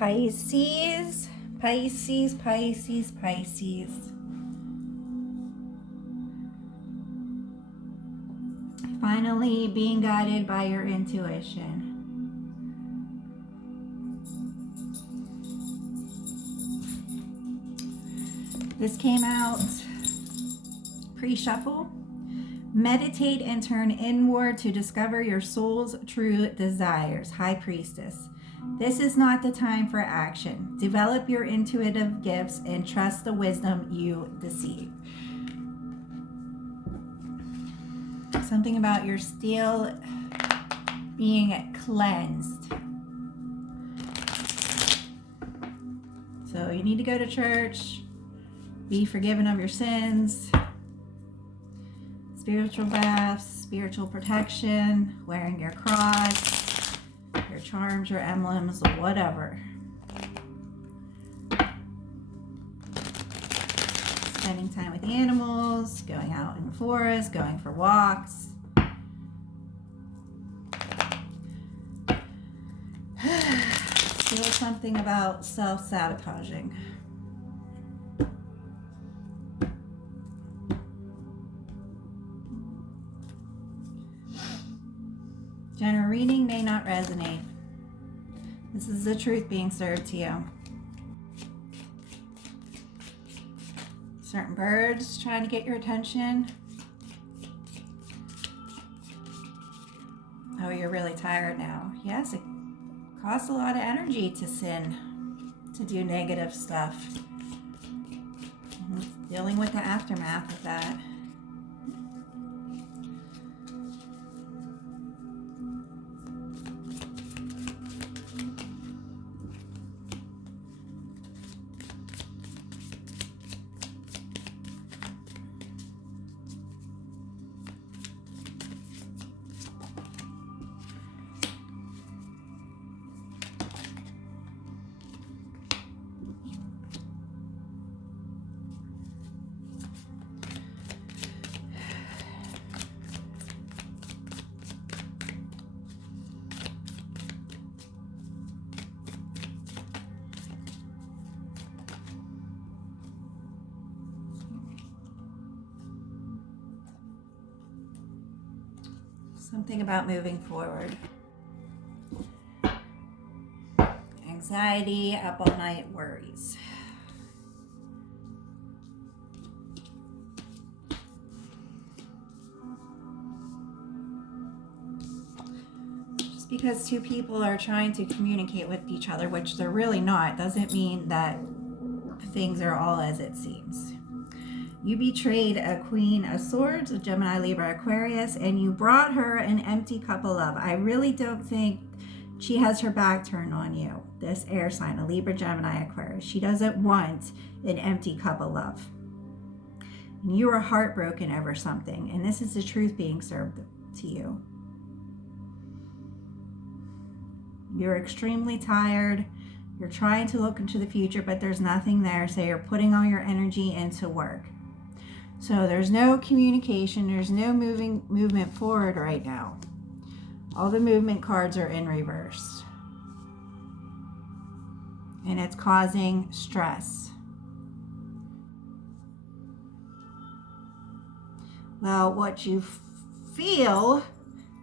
Pisces, Pisces, Pisces, Pisces. Finally being guided by your intuition. This came out pre-shuffle. Meditate and turn inward to discover your soul's true desires. High Priestess. This is not the time for action. Develop your intuitive gifts and trust the wisdom you deceive. Something about your steel being cleansed. So you need to go to church, be forgiven of your sins, spiritual baths, spiritual protection, wearing your cross, your charms, your emblems, whatever. Spending time with animals, going out in the forest, going for walks. Still something about self-sabotaging. General reading may not resonate. This is the truth being served to you. Certain birds trying to get your attention. Oh, you're really tired now. Yes, it costs a lot of energy to sin, to do negative stuff. Dealing with the aftermath of that. Something about moving forward. Anxiety, up all night worries. Just because two people are trying to communicate with each other, which they're really not, doesn't mean that things are all as it seems. You betrayed a Queen of Swords, a Gemini, Libra, Aquarius, and you brought her an empty cup of love. I really don't think she has her back turned on you, this air sign, a Libra, Gemini, Aquarius. She doesn't want an empty cup of love. And you are heartbroken over something, and this is the truth being served to you. You're extremely tired. You're trying to look into the future, but there's nothing there, so you're putting all your energy into work. So there's no communication, there's no movement forward right now. All the movement cards are in reverse. And it's causing stress. Well, what you feel,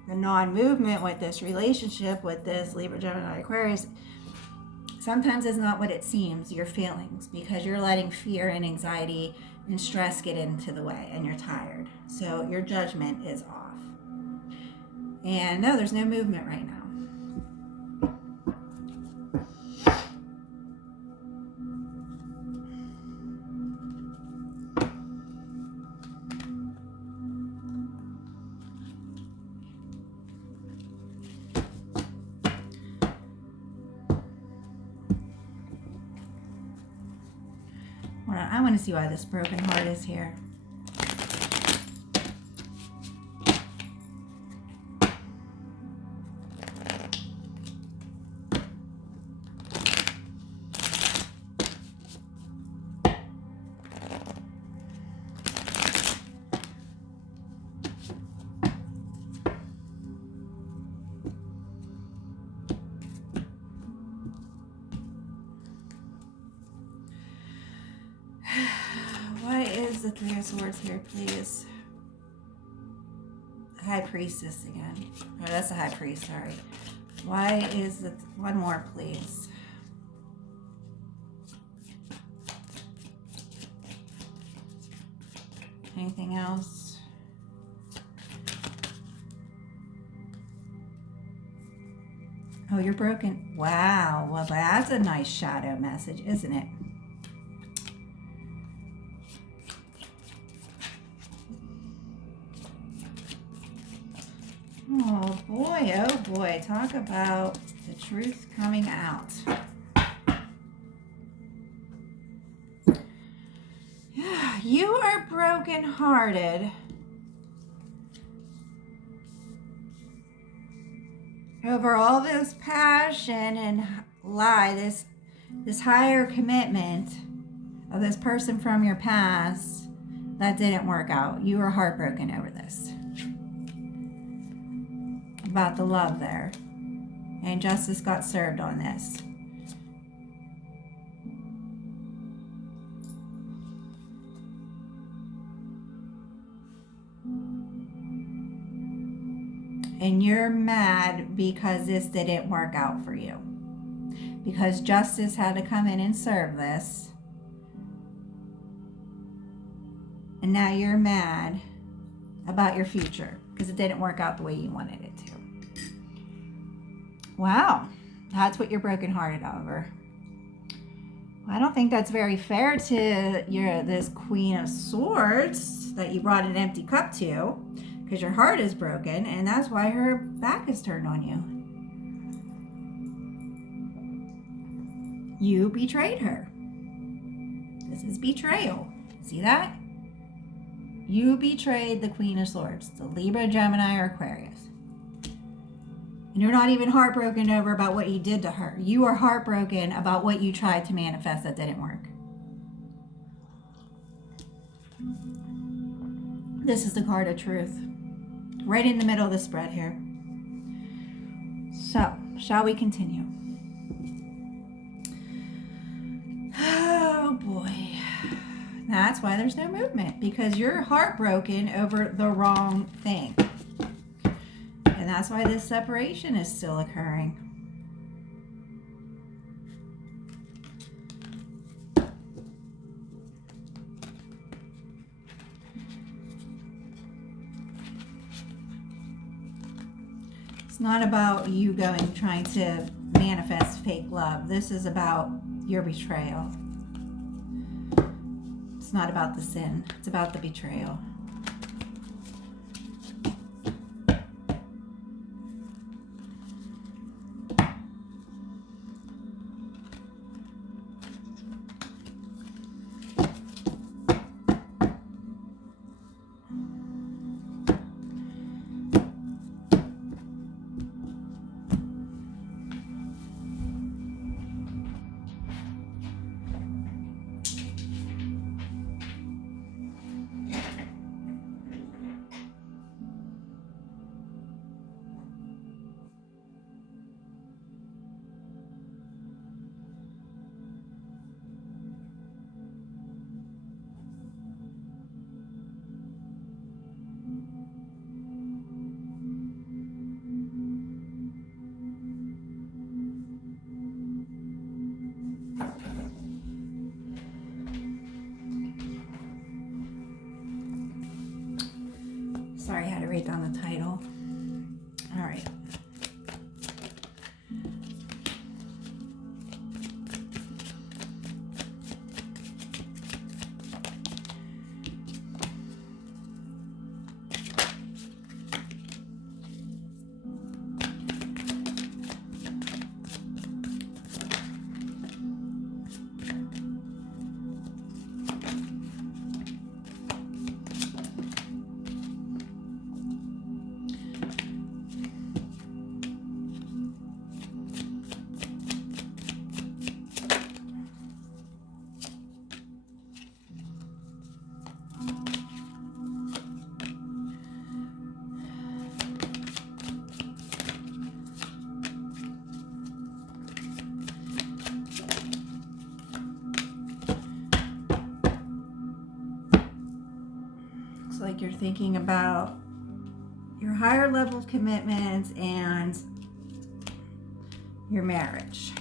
the non-movement with this relationship, with this Libra, Gemini, Aquarius, sometimes is not what it seems, your feelings, because you're letting fear and anxiety and stress get into the way, and you're tired. So your judgment is off. And no, there's no movement right now. I want to see why this broken heart is here. the Three of Swords here, please? High Priestess again. Oh, that's the High Priest, sorry. Why is it... One more, please. Anything else? Oh, you're broken. Wow. Well, that's a nice shadow message, isn't it? Oh boy, talk about the truth coming out. Yeah, you are brokenhearted over all this passion and lie, this higher commitment of this person from your past that didn't work out. You were heartbroken over this. About the love there. And justice got served on this. And you're mad because this didn't work out for you. Because justice had to come in and serve this. And now you're mad about your future because it didn't work out the way you wanted it to. Wow, that's what you're brokenhearted over. Well, I don't think that's very fair to this Queen of Swords that you brought an empty cup to, because your heart is broken, and that's why her back is turned on you. You betrayed her. This is betrayal. See that? You betrayed the Queen of Swords, the Libra, Gemini, or Aquarius. And you're not even heartbroken over about what you did to her. You are heartbroken about what you tried to manifest that didn't work. This is the card of truth. Right in the middle of the spread here. So, shall we continue? Oh boy. That's why there's no movement, because you're heartbroken over the wrong thing. And that's why this separation is still occurring. It's not about you trying to manifest fake love. This is about your betrayal. It's not about the sin. It's about the betrayal. Sorry, I had to write down the title. All right. like you're thinking about your higher level commitments and your marriage.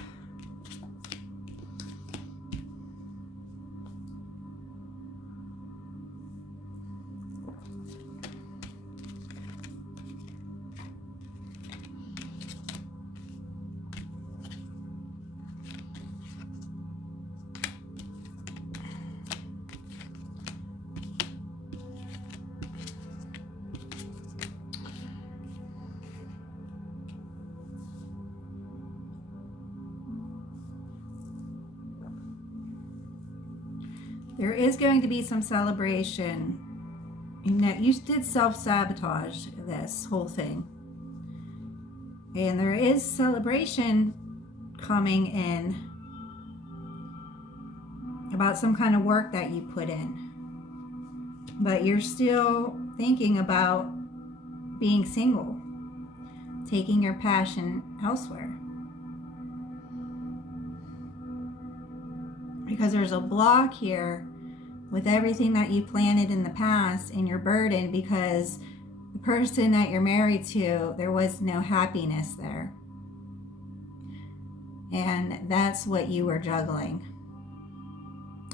There is going to be some celebration. You know, you did self-sabotage this whole thing. And there is celebration coming in about some kind of work that you put in. But you're still thinking about being single, taking your passion elsewhere. Because there's a block here with everything that you planted in the past and you're burdened because the person that you're married to, there was no happiness there. And that's what you were juggling.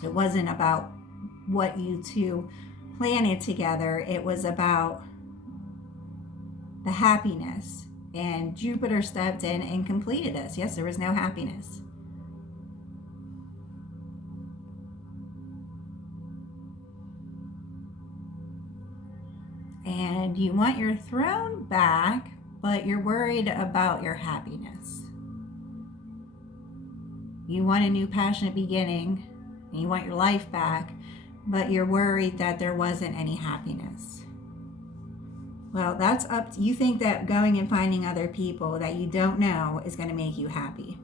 It wasn't about what you two planted together. It was about the happiness. And Jupiter stepped in and completed this. Yes, there was no happiness. And you want your throne back, but you're worried about your happiness. You want a new passionate beginning, and you want your life back, but you're worried that there wasn't any happiness. Well, that's up to you. Think that going and finding other people that you don't know is going to make you happy,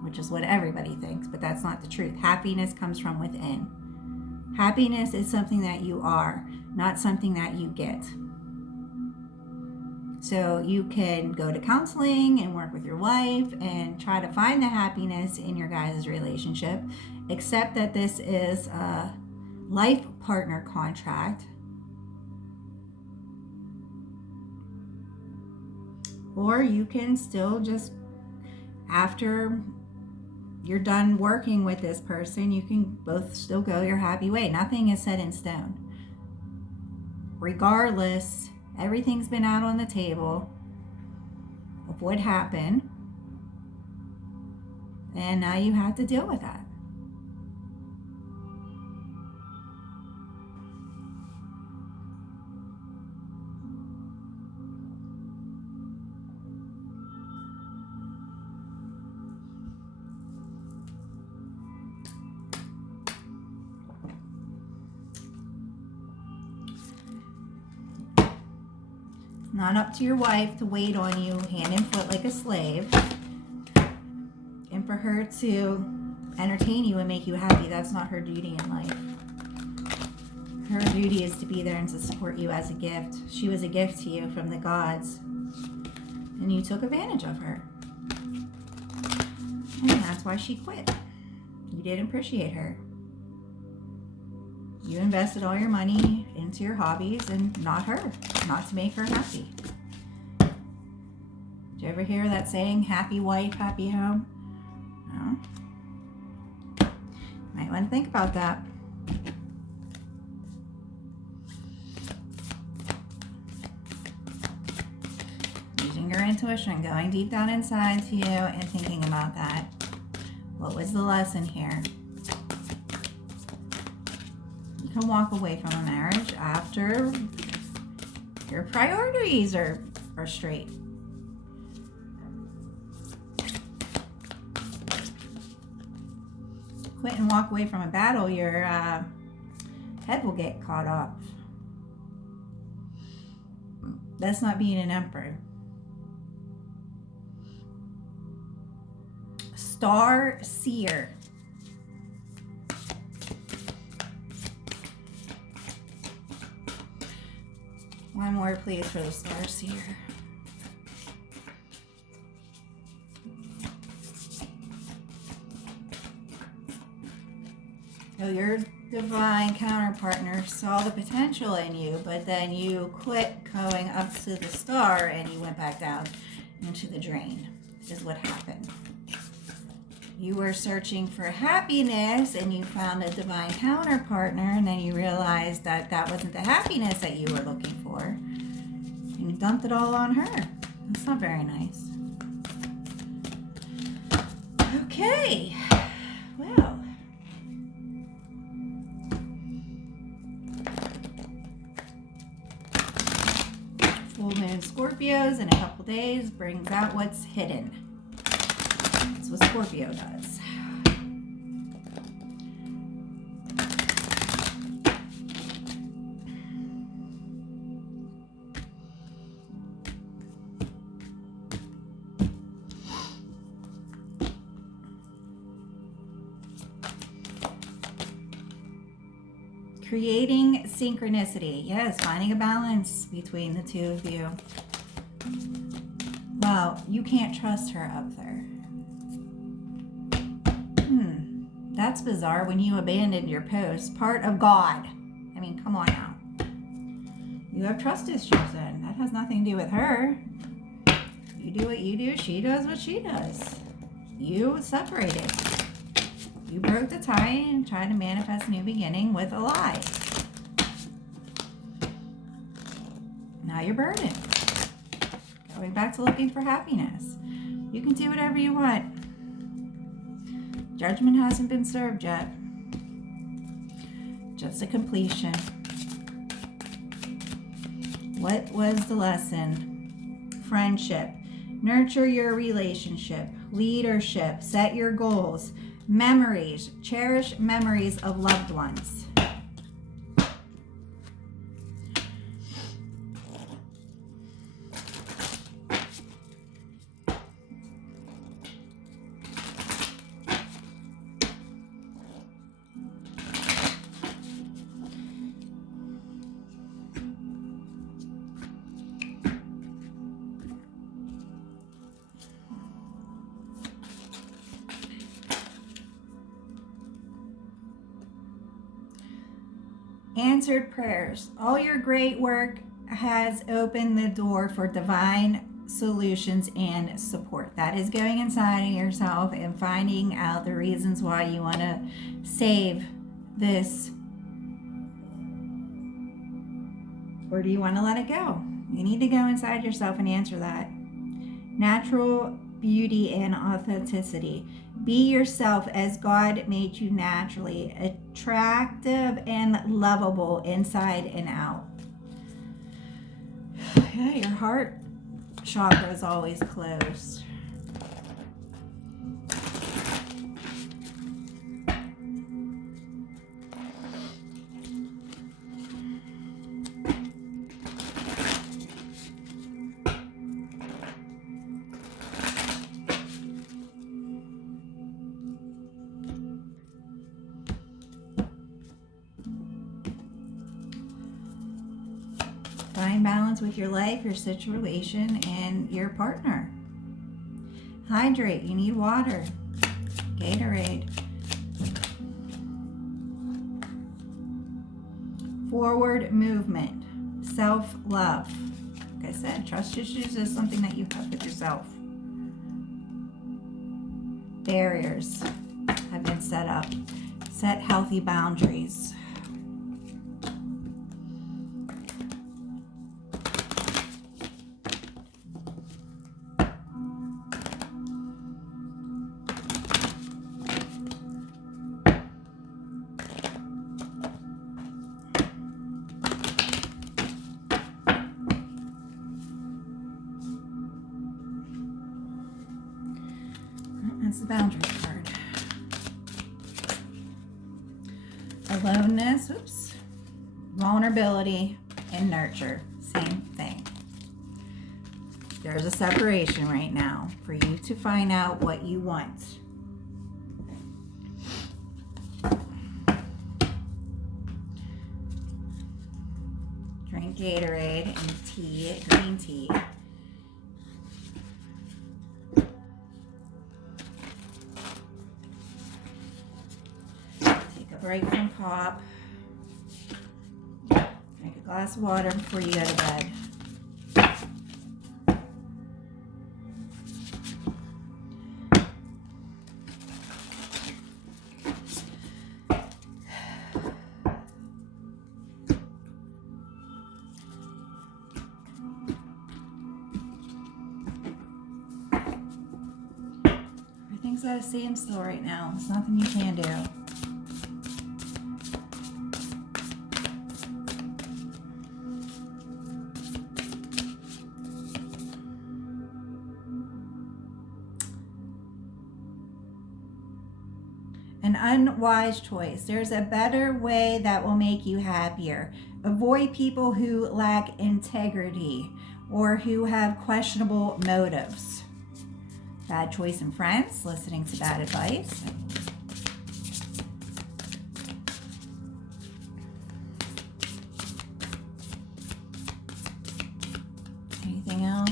which is what everybody thinks, but that's not the truth. Happiness comes from within. Happiness is something that you are, not something that you get. So you can go to counseling and work with your wife and try to find the happiness in your guys' relationship, except that this is a life partner contract. Or you can still just, after you're done working with this person, you can both still go your happy way. Nothing is set in stone. Regardless, everything's been out on the table of what happened, and now you have to deal with that. Not up to your wife to wait on you hand and foot like a slave, and for her to entertain you and make you happy. That's not her duty in life. Her duty is to be there and to support you as a gift. She was a gift to you from the gods, and you took advantage of her, and that's why she quit. You didn't appreciate her. You invested all your money into your hobbies and not her, not to make her happy. Did you ever hear that saying, happy wife, happy home? No? Might want to think about that. Using your intuition, going deep down inside to you and thinking about that. What was the lesson here? You can walk away from a marriage after your priorities are straight. Quit and walk away from a battle, your head will get caught off. That's not being an emperor. Star seer. One more, please, for the star seer. So you're divine counterpartner saw the potential in you, but then you quit going up to the star and you went back down into the drain, is what happened. You were searching for happiness and you found a divine counterpartner, and then you realized that that wasn't the happiness that you were looking for. And you dumped it all on her. That's not very nice. Okay. Well. Full moon Scorpios in a couple days brings out what's hidden. That's what Scorpio does. Creating synchronicity. Yes, finding a balance between the two of you. Well, you can't trust her up there. That's bizarre when you abandoned your post. Part of God. I mean, come on now. You have trust issues then. That has nothing to do with her. You do what you do. She does what she does. You separated. You broke the tie and tried to manifest a new beginning with a lie. Now you're burdened. Going back to looking for happiness. You can do whatever you want. Judgment hasn't been served yet. Just a completion. What was the lesson? Friendship. Nurture your relationship. Leadership. Set your goals. Memories. Cherish memories of loved ones. Answered prayers. All your great work has opened the door for divine solutions and support. That is going inside of yourself and finding out the reasons why you want to save this. Or do you want to let it go? You need to go inside yourself and answer that. Natural beauty and authenticity. Be yourself as God made you naturally, attractive and lovable inside and out. Yeah, your heart chakra is always closed. Find balance with your life, your situation, and your partner. Hydrate. You need water. Gatorade. Forward movement. Self-love. Like I said, trust issues is something that you have with yourself. Barriers have been set up. Set healthy boundaries. That's the boundaries card. Aloneness, oops, vulnerability, and nurture. Same thing. There's a separation right now for you to find out what you want. Drink Gatorade and tea, green tea. Take a break from pop. Drink a glass of water before you go to bed. Everything's at a standstill right now. There's nothing you can do. An unwise choice. There's a better way that will make you happier. Avoid people who lack integrity or who have questionable motives. Bad choice in friends, listening to bad advice. Anything else?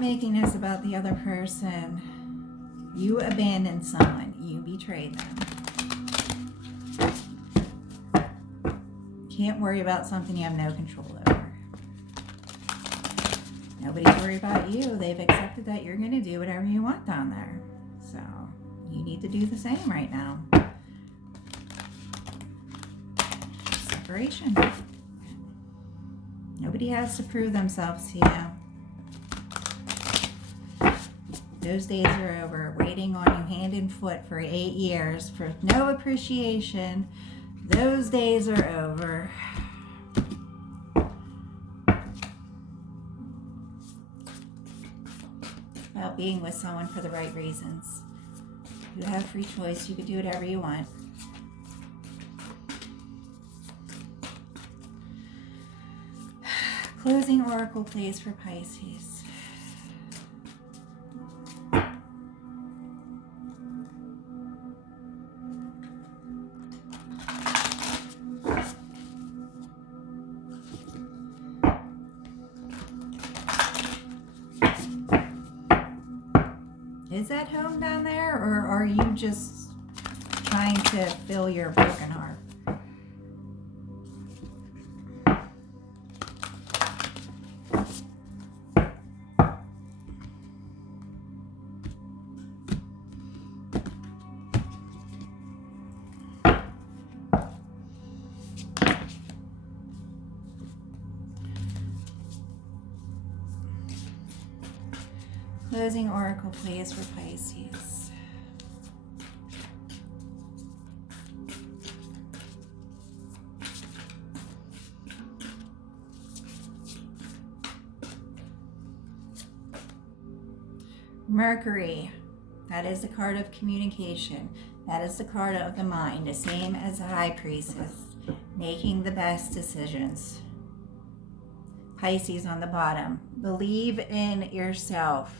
Making this about the other person. You abandoned someone. You betrayed them. Can't worry about something you have no control over. Nobody's worried about you. They've accepted that you're going to do whatever you want down there. So you need to do the same right now. Separation. Nobody has to prove themselves to you. Those days are over. Waiting on you hand and foot for 8 years for no appreciation. Those days are over. It's about being with someone for the right reasons. You have free choice. You can do whatever you want. Closing oracle please for Pisces. Is that home down there, or are you just trying to fill your broken heart? Closing oracle please for Pisces. Mercury. That is the card of communication. That is the card of the mind, the same as the High Priestess. Making the best decisions. Pisces on the bottom. Believe in yourself.